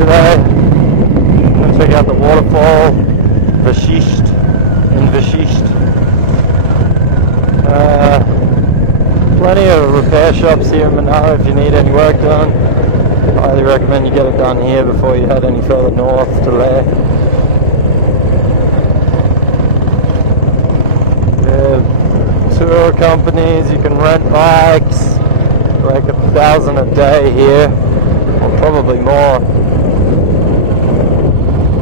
today. I'm going to check out the waterfall, Vashisht. Plenty of repair shops here in Manali if you need any work done. Highly recommend you get it done here before you head any further north to Leh. Tour companies, you can rent bikes, like 1,000 a day here, or probably more.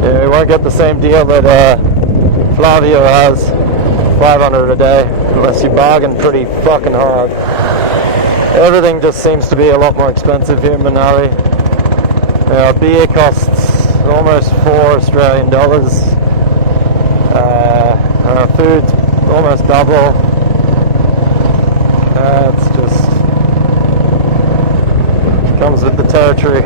Yeah, you won't get the same deal that Flavio has, 500 a day, unless you bargain pretty fucking hard. Everything just seems to be a lot more expensive here in Manali. Beer costs almost $4 Australian. Food's almost double. It's just comes with the territory.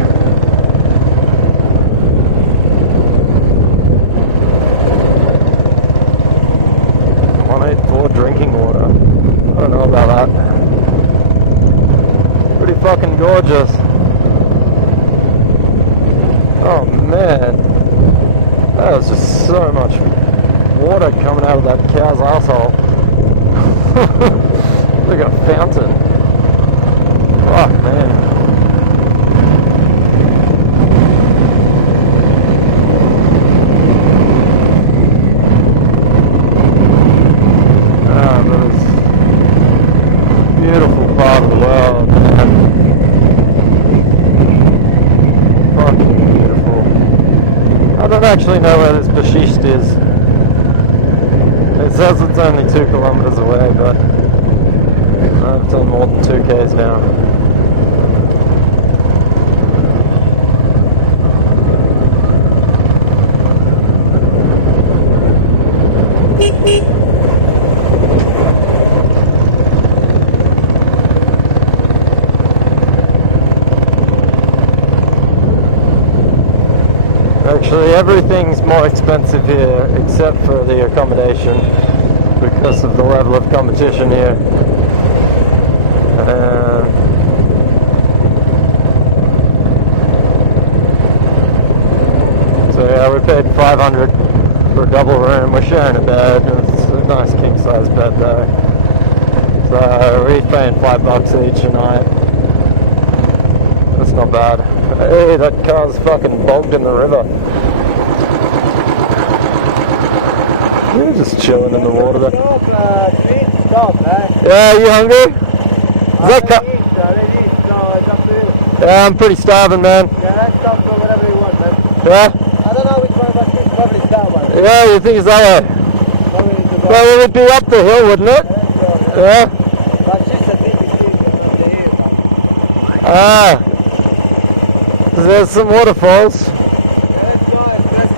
184 drinking water. I don't know about that. Pretty fucking gorgeous. Oh man, that was just so much water coming out of that cow's asshole. Like a fountain. Fuck, man. But it's a beautiful part of the world, man. Fucking beautiful. I don't actually know where this Vashisht is. It says it's only 2 kilometers away, but I've done more than 2 Ks now. Actually, everything's more expensive here except for the accommodation because of the level of competition here. So yeah, we paid 500 for a double room. We're sharing a bed. It's a nice king size bed though. So we're each paying $5 each a night. That's not bad. Hey, that car's fucking bogged in the river. You're just chilling in the water there. Yeah, you hungry? Is that yeah, I'm pretty starving, man. Yeah, let's stop for whatever you want, man. Yeah? I don't know which one, but it's probably that one. Yeah, you think it's that way? Well, it would be up the hill, wouldn't it? Yeah. But she's a big mistake from the hill. Ah. There's some waterfalls. Let's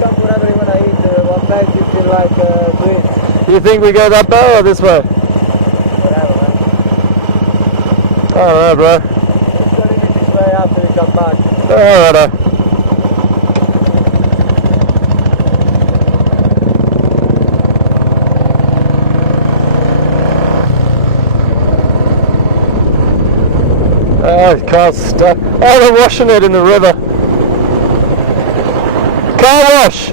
come wherever you want to eat. What place you feel like doing? You think we go that way or this way? Whatever, man. I don't know, bro. Let's go leave it this way after we come back. Alright. Oh, the car's stuck. Oh, they're washing it in the river. Car wash!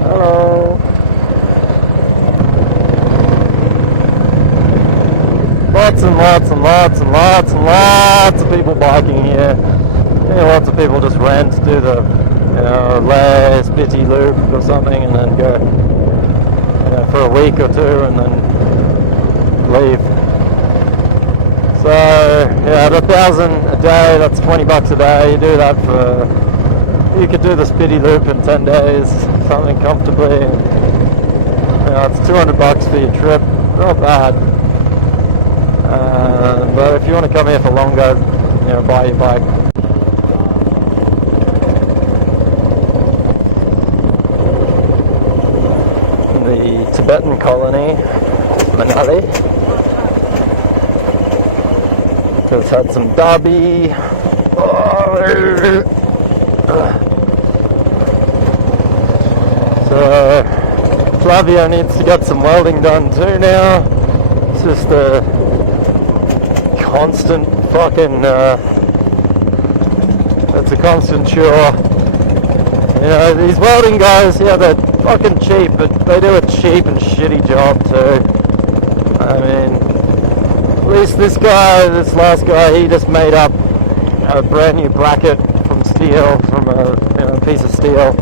Hello. Lots and lots and lots and lots and lots of people biking here. Lots of people just rent, do the Leh Spiti loop or something, and then go for a week or 2 and then leave. So yeah, at 1,000 a day, that's $20 a day. You do that for, you could do the Spiti loop in 10 days, something comfortably. It's $200 for your trip. Not bad. But if you want to come here for longer, buy your bike. The Tibetan colony, Manali. Just had some dabi. So Flavio needs to get some welding done too now. It's just a constant fucking, it's a constant chore. You know, these welding guys, yeah, they're fucking cheap, but they do a cheap and shitty job too. I mean, at least this last guy, he just made up a brand new bracket from steel, from a piece of steel.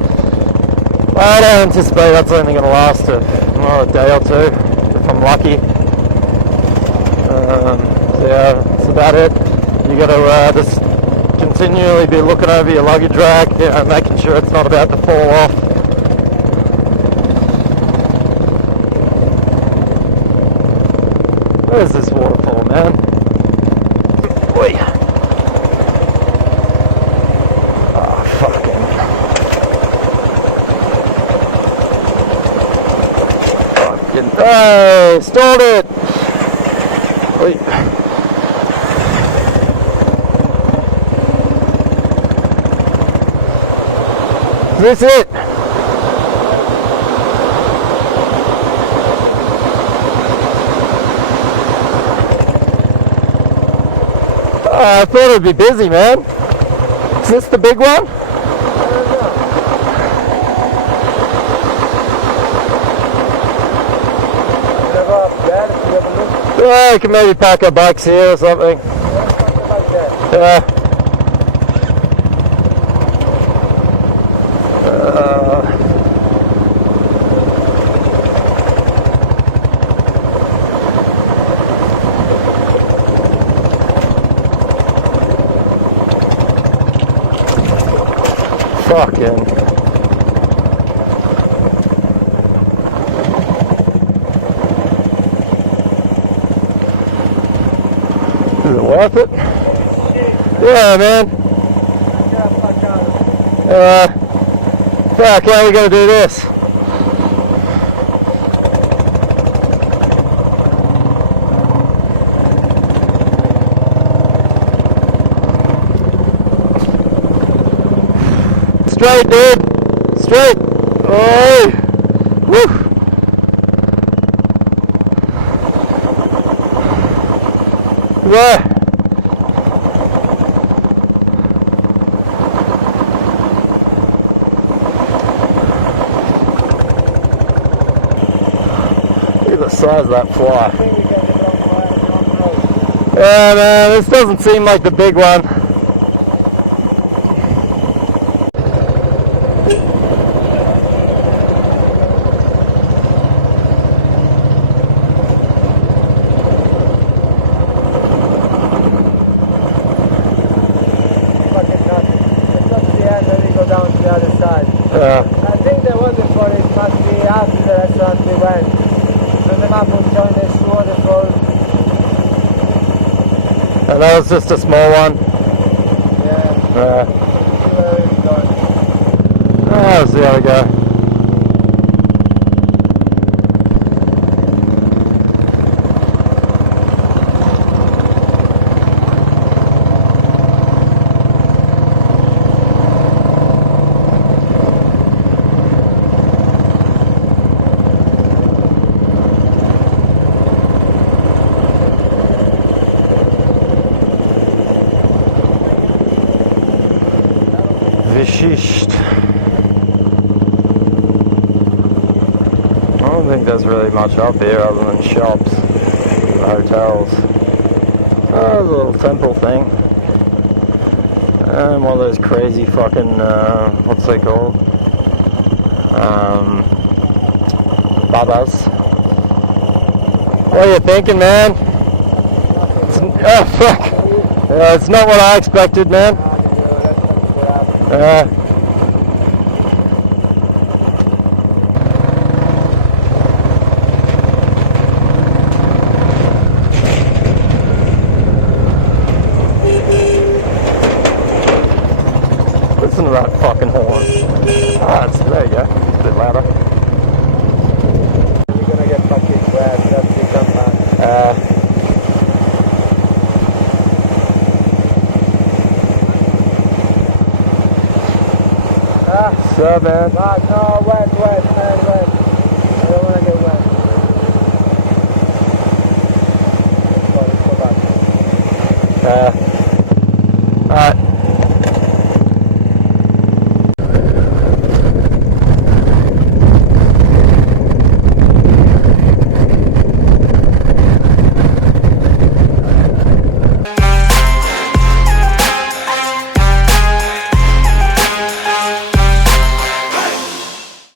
I don't anticipate that's only going to last a day or two, if I'm lucky. So yeah, that's about it. You got to just continually be looking over your luggage rack, making sure it's not about to fall off. Where's this waterfall, man? Oi. Oh, fucking. Hey, stalled it! Wait. Is this it? I thought it'd be busy, man. Is this the big one? Yeah, we can maybe park our bikes here or something. Yeah. Fucking. Is it worth it? Yeah, man. Fuck, how are we gonna do this? Straight, dude. Straight. Oh. Woo. Yeah. Look at the size of that fly. Yeah, man, this doesn't seem like the big one. Down to the other side. I think the waterfall it must be after the restaurant we went. So the map will show this waterfall. And that was just a small one. Yeah. Let's see how we go. Vishisht. I don't think there's really much up here other than shops and hotels. Oh, there's a little temple thing. And one of those crazy fucking, what's they called? Babas. What are you thinking, man? Oh, fuck. Yeah, it's not what I expected, man. Listen to that fucking horn. There you go. It's a bit louder. You're gonna get fucking wet. That's the come back. What's up, man? No, wet, man, wet. I don't wanna get wet.